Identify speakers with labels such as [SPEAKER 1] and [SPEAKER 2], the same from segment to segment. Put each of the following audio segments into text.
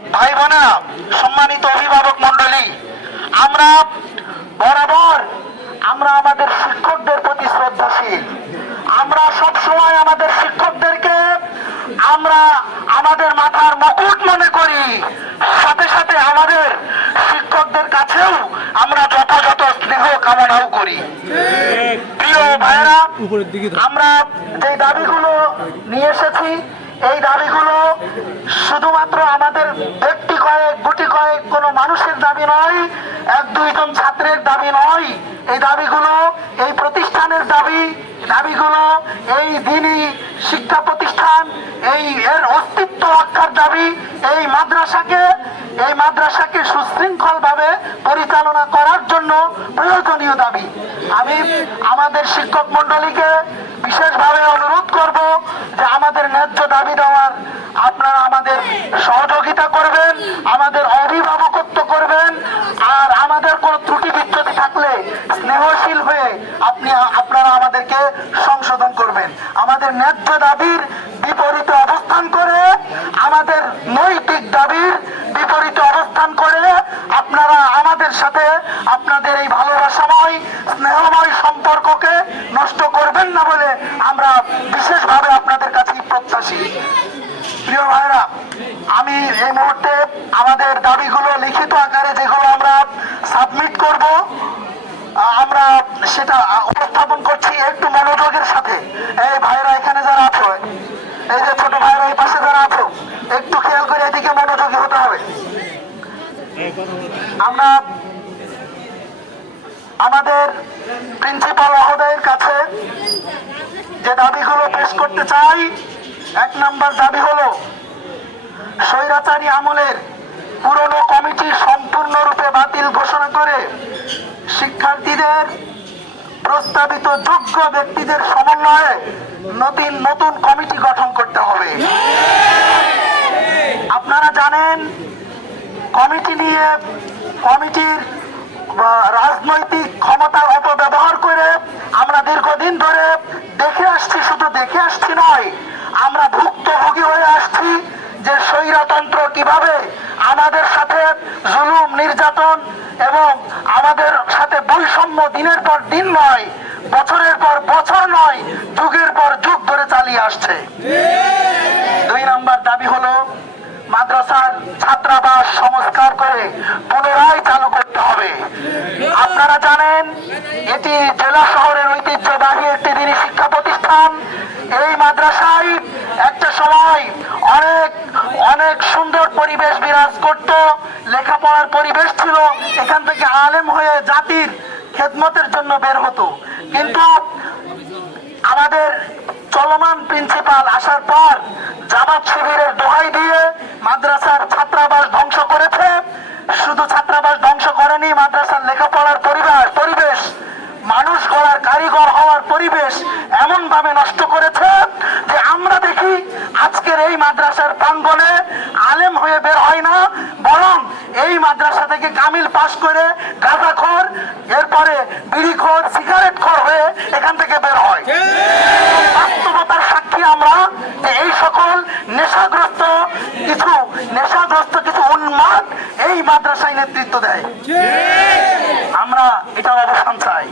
[SPEAKER 1] ভাই বোনেরা সম্মানিত অভিভাবক মন্ডলী আমরা বরাবর আমরা আমাদের শিক্ষকদের প্রতি শ্রদ্ধাশীল। আমরা সব সময় আমাদের শিক্ষকদেরকে আমরা আমাদের মাথার মুকুট মনে করি। সাথে সাথে আমাদের শিক্ষকদের কাছেও আমরা যথাযথ স্নেহ কামনাও করি। প্রিয়
[SPEAKER 2] ধর।
[SPEAKER 1] আমরা যে দাবিগুলো নিয়ে এসেছি এই দাবিগুলো শুধুমাত্র আমাদের ব্যক্তি কয়েক, গুটি কয়েক কোনো মানুষের দাবি নয়, এক, দুইজন ছাত্রের দাবি নয়। এই দাবিগুলো, এই প্রতিষ্ঠানের দাবি দাবিগুলো এই দিনই শিক্ষা প্রতিষ্ঠান, এই এর অস্তিত্ব রক্ষার দাবি, এই মাদ্রাসাকে এই মাদ্রাসাকে সুশৃঙ্খল ভাবে পরিচালনা করার জন্য প্রয়োজনীয় দাবি। আমি আমাদের শিক্ষক মন্ডলীকে বিশেষভাবে অনুরোধ করব যে আমাদের ন্যায্য দাবি দেওয়ার আপনারা আমাদের সহযোগিতা করবেন, আমাদের অভিভাবকত্ব করবেন, আর আমাদের কোনো ত্রুটি বিচ্যুতি থাকলে স্নেহশীল হয়ে আপনি আপনারা আমাদেরকে সংশোধন করবেন। আমাদের ন্যায্য দাবির বিপরীতে অবস্থান করে আমাদের নৈতিক দাবির বিপরীতে অবস্থান করে আপনারা আমাদের সাথে আপনাদের এই ভালোবাসাময়, স্নেহময় সম্পর্ককে নষ্ট করবেন না বলে আমরা বিশেষভাবে আপনাদের কাছে প্রত্যাশী। প্রিয় ভাইরা আমি এই মুহূর্তে আমাদের দাবিগুলো লিখিত আকারে যেগুলো আমরা সাবমিট করব, আমরা সেটা উপস্থাপন করছি একটু মনোযোগের সাথে। এই ভাইরা এখানে যারা আছো, এই যে ছোট ভাইরা এই পাশে যারা আছো, একটু খেয়াল করে এদিকে মনোযোগী হতে হবে। আমরা আমাদের প্রিন্সিপাল মহোদয়ের কাছে যে দাবিগুলো পেশ করতে চাই, এক নাম্বার দাবি হলো, স্বৈরাচারী আমলের পুরনো কমিটি সম্পূর্ণরূপে বাতিল ঘোষণা করে শিক্ষার্থীদের প্রস্তাবিত যোগ্য ব্যক্তিদের সমন্বয়ে নতুন নতুন কমিটি গঠন করতে হবে। জানেন, কমিটি নিয়ে কমিটির রাজনৈতিক ক্ষমতার অপব্যবহার করে আমরা দীর্ঘদিন ধরে দেখে আসছি, শুধু দেখে আসছি নয়, আমরা ভুক্তভোগী হয়ে আসছি যে স্বৈরতন্ত্র কীভাবে আমাদের সাথে জুলুম, নির্যাতন এবং আমাদের সাথে বৈষম্য দিনের পর দিন নয়, বছরের পর বছর নয়, যুগের পর যুগ ধরে চালিয়ে আসছে দুই নাম্বার দাবি হলো মাদ্রাসার ছাত্রাবাস সংস্কার করে পুনরায় চালু করতে হবে। আপনারা জানেন, এটি জেলা শহরের ঐতিহ্যবাহী একটি দিনী শিক্ষা প্রতিষ্ঠান। এই মাদ্রাসায় একটা সময় অনেক অনেক সুন্দর পরিবেশ বিরাজ করত। লেখাপড়ার পরিবেশ ছিল, এখান থেকে আলেম হয়ে জাতির খেদমতের জন্য বের হতো। কিন্তু আমাদের চলমান প্রিন্সিপাল আসার পর জামাত শিবিরের দোহাই দিয়ে মাদ্রাসার ছাত্রাবাস ধ্বংস করেছে। শুধু ছাত্রাবাস ধ্বংস করেনি, মাদ্রাসার লেখাপড়ার পরিবার পরিবেশ, মানুষ গড়ার কারিগর হওয়ার পরিবেশ এমন ভাবে নষ্ট করেছে যে আমরা দেখি আজকের এই মাদ্রাসার প্রাঙ্গণে আলেম হয়ে বের হয় না, বরং এই মাদ্রাসা থেকে কামিল পাশ করে গাঁজাখোর, এরপরে বিড়িখোর সিগারেট খোর হয়ে এখান থেকে বের হয় বাস্তবতার সাক্ষী আমরা যে এই সকল নেশাগ্রস্ত কিছু নেশাগ্রস্ত কিছু উন্মাদ এই মাদ্রাসায় নেতৃত্ব দেয়। আমরা এটার অবসান চাই।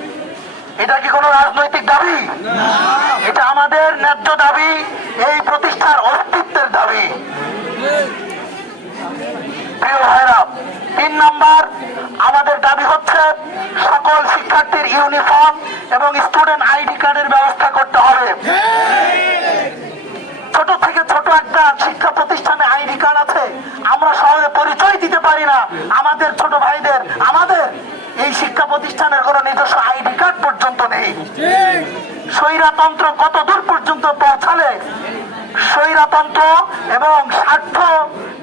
[SPEAKER 1] এটা কি কোনো রাজনৈতিক দাবি? এটা আমাদের ন্যায্য দাবি, এই প্রতিষ্ঠার অস্তিত্বের দাবি। প্রিয় তিন নাম্বার, আমাদের দাবি হচ্ছে সকল শিক্ষার্থীর ইউনিফর্ম এবং স্টুডেন্ট আইডি কার্ডের ব্যবস্থা করতে হবে ছোট থেকে ছোট একটা শিক্ষা প্রতিষ্ঠানে আইডি কার্ড আছে আমরা সহজে পরিচয় না আমাদের ছোট ভাইদের, আমাদের এই শিক্ষা প্রতিষ্ঠানের কোনো নিজস্ব আইডি কার্ড পর্যন্ত নেই। স্বৈরাতন্ত্র কত দূর পর্যন্ত পৌঁছালে স্বৈরাতন্ত্র এবং স্বার্থ,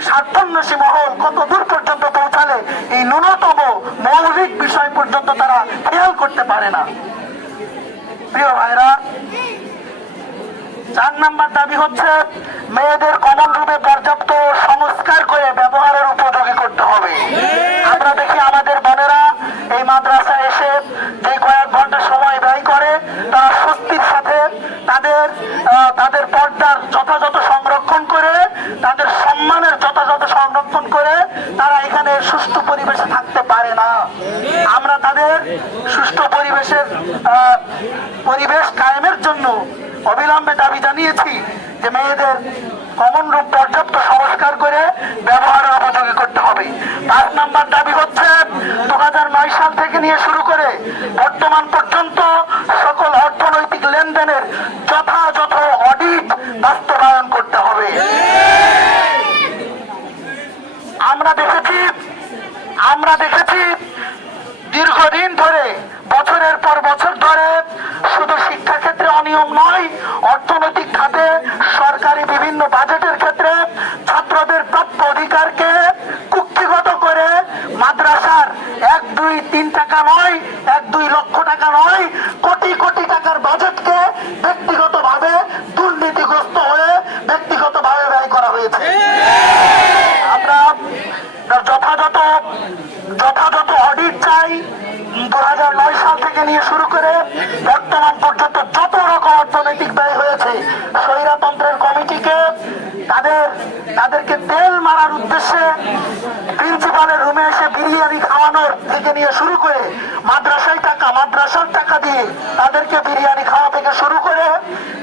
[SPEAKER 1] স্বার্থন্বেষী মহল কত দূর পর্যন্ত পৌঁছালে এই ন্যূনতম মৌলিক বিষয় পর্যন্ত তারা খেয়াল করতে পারে না। প্রিয় ভাইরা, চার নাম্বার দাবি হচ্ছে, মেয়েদের কমন রুমে পর্যাপ্ত পরিবেশ কায়েমের জন্য অবিলম্বে দাবি জানিয়েছি যে মেয়েদের কমন রূপ পর্যাপ্ত সংস্কার করে ব্যবহারের উপযোগী করতে হবে। পাঁচ নাম্বার দাবি হচ্ছে দু সাল থেকে নিয়ে শুরু করে বর্তমান পর্যন্ত সকল অর্থনৈতিক লেনদেনের যথাযথ অডিট বাস্তবায়ন করতে হবে। আমরা দেখেছি আমরা দেখেছি দীর্ঘদিন ধরে বছরের পর বছর ধরে শুধু শিক্ষাক্ষেত্রে অনিয়ম নয়, অর্থনৈতিক খাতে, সরকারি বিভিন্ন বাজেটের ক্ষেত্রে ছাত্রদের প্রাপ্য অধিকারকে কুক্ষিগত করে মাদ্রাসার এক, দুই, তিন টাকা নয়, এক, দুই লক্ষ টাকা নয়, কোটি কোটি টাকার বাজেটকে ব্যক্তিগতভাবে দুর্নীতিগ্রস্ত হয়ে ব্যক্তিগতভাবে ব্যয় করা হয়েছে আমরা যথাযথ যথাযথ অডিট চাই দু হাজার নয় সাল থেকে নিয়ে শুরু করে বর্তমান পর্যন্ত যত রকম অর্থনৈতিক ব্যয় হয়েছে স্বৈরাতন্ত্রের কমিটিকে তাদের তাদেরকে তেল মারার উদ্দেশ্যে প্রিন্সিপালের রুমে এসে বিরিয়ানি খাওয়ানোর থেকে নিয়ে শুরু করে মাদ্রাসায় টাকা, মাদ্রাসার টাকা দিয়ে তাদেরকে বিরিয়ানি খাওয়া থেকে শুরু করে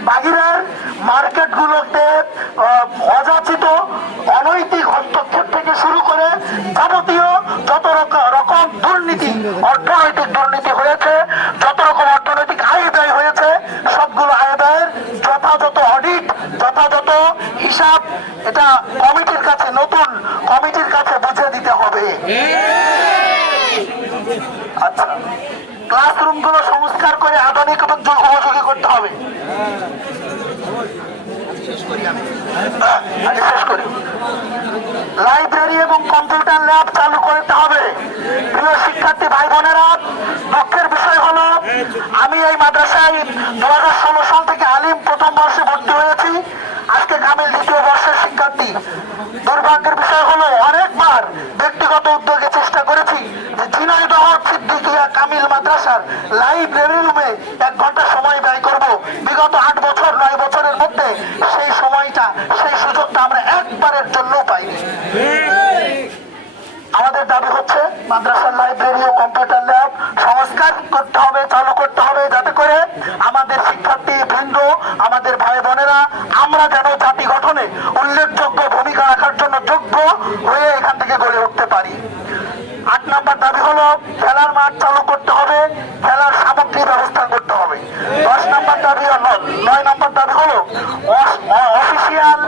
[SPEAKER 1] বাহিরের মার্কেটগুলোতে অযাচিত অনৈতিক হস্তক্ষেপ থেকে শুরু করে যাবতীয় যত রকম দুর্নীতি, অর্থনৈতিক দুর্নীতি হয়েছে, যত রকম অর্থনৈতিক আয় ব্যয় হয়েছে, সবগুলো আয় ব্যয়ের যথাযথ অডিট যথাযথ হিসাব, এটা কমিটির কাছে, নতুন কমিটির কাছে বুঝে দিতে হবে। আচ্ছা। ক্লাসরুমগুলো সংস্কার করে আধুনিক এবং উপযোগী করতে হবে। লাইব্রেরি এবং কম্পিউটার ল্যাব চালু করতে হবে। প্রিয় শিক্ষার্থী ভাই বোনেরা দুঃখের বিষয় হলো, আমি এই মাদ্রাসায় দু হাজার ষোলো সাল থেকে আলিম প্রথম বর্ষে ভর্তি হয়েছি আজকে কামিল দ্বিতীয় বর্ষের শিক্ষার্থী দুর্ভাগ্যের বিষয় হলো অনেকবার ব্যক্তিগত উদ্যোগে চেষ্টা করেছি যে ঝিনাইদহ সিদ্দিকিয়া কামিল মাদ্রাসার লাইব্রেরি রুমে এক ঘণ্টা সময় ব্যয় করব। বিগত আট বছর, নয় বছরের মধ্যে সেই সময়টা, সেই সুযোগটা আমরা একবারের জন্য পাইনি। আমাদের দাবি হচ্ছে, মাদ্রাসার লাইব্রেরি ও কম্পিউটার ল্যাব সংস্কার করতে হবে, চালু করতে হবে, যাতে করে আমাদের শিক্ষার্থী, বৃন্দ, আমাদের ভাই বোনেরা, আমরা যেন জাতি গঠনে উল্লেখযোগ্য ভূমিকা রাখার জন্য যোগ্য হয়ে এখান থেকে গড়ে উঠতে পারি। নম্বর দাবি হলো, খেলার মাঠ চালু করতে হবে, খেলার সামগ্রী ব্যবস্থা করতে হবে। দশ নম্বর দাবি নয় নম্বর দাবি হলো অফিসিয়াল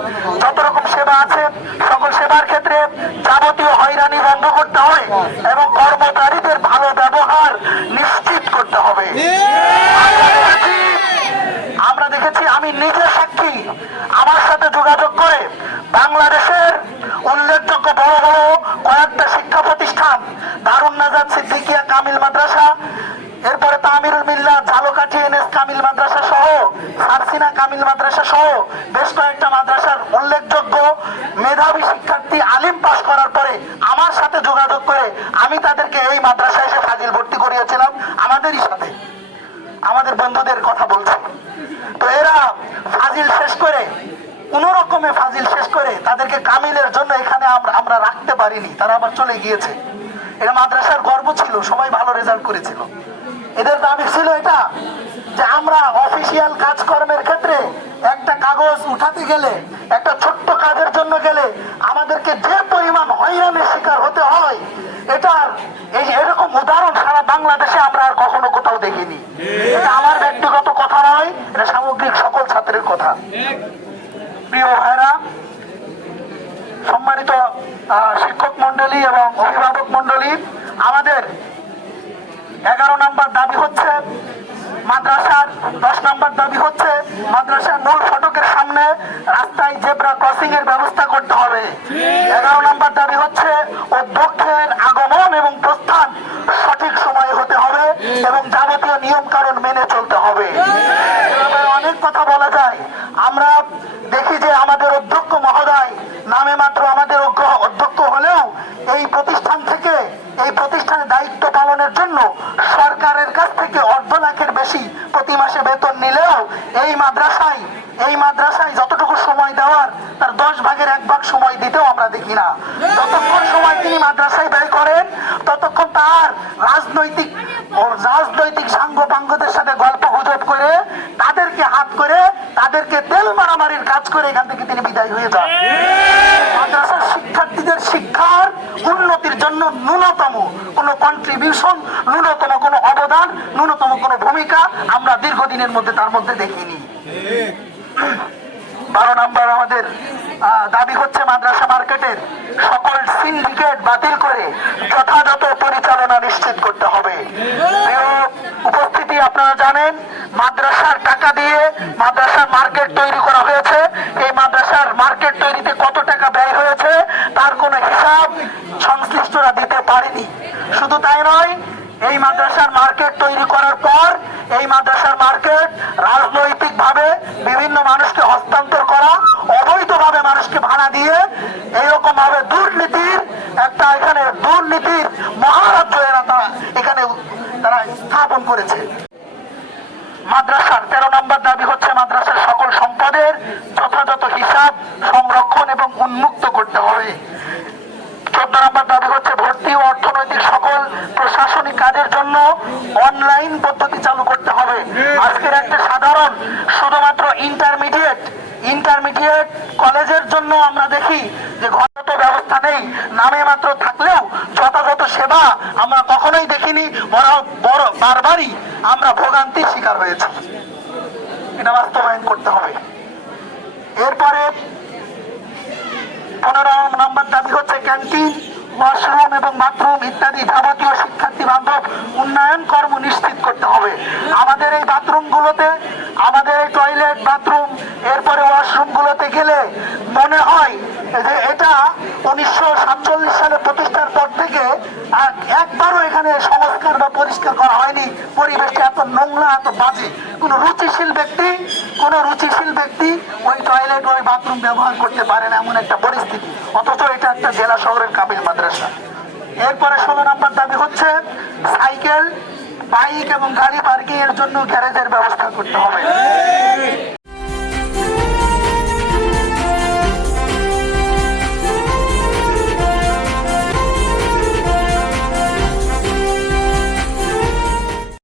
[SPEAKER 1] যত রকম সেবা আছে, সকল সেবার ক্ষেত্রে যাবতীয় হয়রানি বন্ধ করতে হবে এবং কর্মচারীদের ভালো ব্যবহার নিশ্চিত করতে হবে আমরা দেখেছি আমরা দেখেছি আমি নিজে সাক্ষী আমার সাথে যোগাযোগ করে বাংলাদেশের উল্লেখযোগ্য বড় বড় কয়েকটা শিক্ষা প্রতিষ্ঠান দারুণ নাজাদ সিদ্দিকিয়া কামিল মাদ্রাসা। এরপরে তামিরুল মিল্লা, ঝালকাঠি, এনএস কামিল মাদ্রাসা সহ, সারসিনা কামিল মাদ্রাসা সহ বেশ কয়েকটা মাদ্রাসার উল্লেখযোগ্য মেধাবী শিক্ষার্থী আলিম পাশ করার পরে আমার সাথে যোগাযোগ করে আমি তাদেরকে এই মাদ্রাসায় এসে ফাজিল ভর্তি করিয়েছিলাম আমাদেরই সাথে। আমাদের বন্ধুদের কথা বলছি। তো এরা ফাজিল শেষ করে, কোন রকমে ফাজিল শেষ করে তাদেরকে কামিলের জন্য এখানে আমরা আমরা রাখতে পারিনি, তারা আবার চলে গিয়েছে। এটা মাদ্রাসার গর্ব ছিল, সবাই ভালো রেজাল্ট করেছিল। এদের দাবি ছিল এটা, যে আমরা অফিসিয়াল কাজকর্মের ক্ষেত্রে একটা কাগজ উঠাতে গেলে, একটা ছোট্ট কাজের জন্য গেলে আমাদেরকে যে পরিমাণ হয়রানির শিকার হতে হয়, এটার এই এরকম উদাহরণ সারা বাংলাদেশে আমরা আর কখনো কোথাও দেখিনি। এটা আমার ব্যক্তিগত কথা নয়, এটা সামগ্রিক সকল ছাত্রের কথা। প্রিয় ভাইরা, সম্মানিত শিক্ষক মন্ডলী এবং অভিভাবক মন্ডলী আমাদের এগারো নম্বর দাবি হচ্ছে মাদ্রাসার দশ নম্বর দাবি হচ্ছে মাদ্রাসার মূল ফটকের সামনে রাস্তায় জেব্রা ক্রসিং এর ব্যবস্থা করতে হবে। এগারো নম্বর দাবি হচ্ছে অধ্যক্ষের আগমন এবং প্রস্থান সঠিক সময়ে হতে হবে এবং যাবতীয় নিয়ম কানুন মেনে চলতে হবে এভাবে অনেক কথা বলা যায় আমরা দেখি যে আমাদের অধ্যক্ষ মহোদয় নামে মাত্র আমাদের অধ্য- অধ্যক্ষ হলেও এই প্রতিষ্ঠান থেকে এই প্রতিষ্ঠানের দায়িত্ব পালনের জন্য সরকারের কাছ থেকে অর্ধ লাখের বেশি প্রতি মাসে বেতন নিলেও এই মাদ্রাসায় এই মাদ্রাসায় যতটুকু সময় দেওয়ার, তার দশ ভাগের এক ভাগ সময় দিতেও আমরা দেখি না। যতক্ষণ সময় তিনি মাদ্রাসায় ব্যয় করেন, ততক্ষণ তার রাজনৈতিক রাজনৈতিক সাঙ্গ পাঙ্গদের সাথে গল্প গুজব করে, তাদেরকে হাত করে, তাদেরকে তেল মারামারির কাজ করে এখান থেকে তিনি বিদায় হয়ে যান মাদ্রাসার শিক্ষার্থীদের শিক্ষার উন্নতির জন্য ন্যূনতম কোনো কন্ট্রিবিউশন ন্যূনতম কোনো অবদান ন্যূনতম কোনো ভূমিকা দীর্ঘদিনের মধ্যে, তার মধ্যে দেখিনি। বারো নম্বর আমাদের দাবি হচ্ছে মাদ্রাসা মার্কেটের সকল সিন্ডিকেট বাতিল করে যথাযথ পরিচালনা নিশ্চিত করতে হবে। উপস্থিতি, আপনারা জানেন, মাদ্রাসার টাকা দিয়ে মাদ্রাসার মার্কেট তৈরি করা হয়েছে। এই মাদ্রাসার মার্কেট তৈরিতে কত টাকা ব্যয় হয়েছে, তার কোনো হিসাব সংশ্লিষ্টরা দিতে পারেনি। শুধু তাই নয় এই মাদ্রাসার মার্কেট তৈরি করার পর এই মাদ্রাসার মার্কেট রাজনৈতিক ভাবে বিভিন্ন মানুষকে হস্তান্তর করা, অবৈধভাবে মানুষকে ভাড়া দিয়ে এইরকম ভাবে দুর্নীতির একটা এখানে দুর্নীতির মহারাজ্য এরা তারা এখানে তারা স্থাপন করেছে। মাদ্রাসার তেরো নম্বর দাবি হচ্ছে মাদ্রাসার সকল সম্পদের যথাযথ হিসাব সংরক্ষণ এবং উন্মুক্ত করতে হবে। চোদ্দ নম্বর দাবি হচ্ছে ভর্তি ও অর্থনৈতিক সকল প্রশাসনিক কাজের জন্য অনলাইন পদ্ধতি চালু করতে হবে। আজকের একটা সাধারণ, শুধুমাত্র ইন্টারমিডিয়েট ইন্টারমিডিয়েট কলেজের জন্য আমরা দেখি যে ঘরগত ব্যবস্থা নেই। নামে মাত্র থাকলেও যথাযথ সেবা আমরা কখনোই দেখিনি বড় বড় বারবারই আমরা ভোগান্তির শিকার হয়েছি। এটা বাস্তবায়ন করতে হবে। এরপরে পনেরো নম্বর দাবি হচ্ছে ক্যান্টিন ওয়াশরুম এবং বাথরুম ইত্যাদি যাবতীয় শিক্ষার্থী বান্ধব উন্নয়ন কর্ম নিশ্চিত করতে হবে। আমাদের এই বাথরুমগুলোতে আমাদের এই টয়লেট বাথরুম এরপরে ওয়াশরুমগুলোতে গেলে মনে হয় যে এটা উনিশশো সাতচল্লিশ সালে প্রতিষ্ঠার পর থেকে একবারও এখানে সংস্কার বা পরিষ্কার করা হয়নি। পরিবেশটা এত নোংরা, এত বাজে। কোনো রুচিশীল ব্যক্তি, কোনো রুচিশীল ব্যক্তি ওই টয়লেট ওই বাথরুম ব্যবহার করতে পারে না এমন একটা পরিস্থিতি। অথচ এটা একটা জেলা শহরের কাবিল মাদ্রাসা। এরপরে ষোলো নম্বর দাবি হচ্ছে, সাইকেল, বাইক এবং গাড়ি পার্কিং এর জন্য গ্যারেজের ব্যবস্থা করতে হবে।